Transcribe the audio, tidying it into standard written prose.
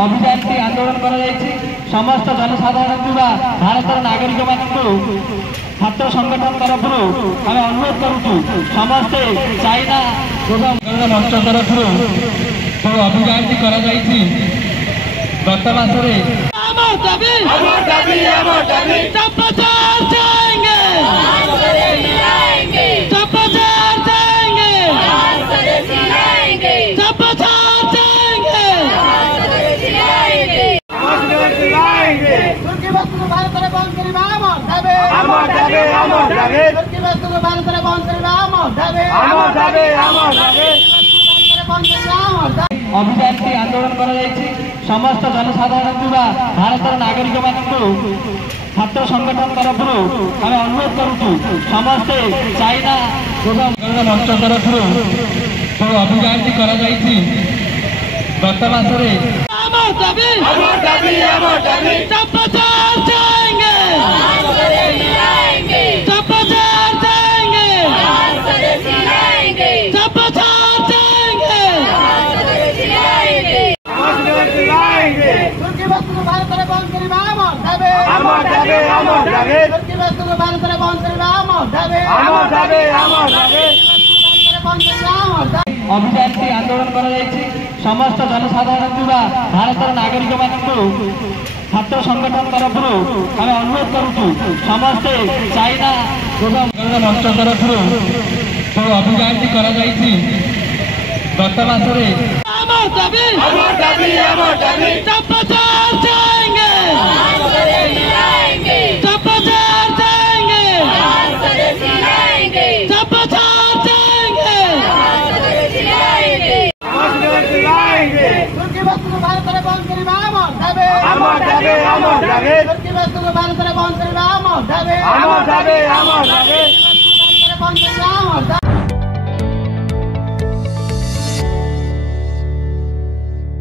अभियान आंदोलन कर समस्त जनसाधारण भारत नागरिक मान छात्र संगठन तरफ आम अनुरोध करुचु समस्ते चाइना मंच तरफ जो अभियान कर गत मासरे अभियान आंदोलन कर समस्त जनसाधारण भारत नागरिक मान छात्र संगठन तरफ आम अनुरोध करुचु समस्ते चाइना मंच तरफ जो अभियान कर गत मासरे अभियान आंदोलन कर समस्त जनसाधारण भारत नागरिक मान छात्र संगठन तरफ आम अनुरोध करुचु समस्ते चाइना मंच तरफ जो अभियान कर गत मासरे भारत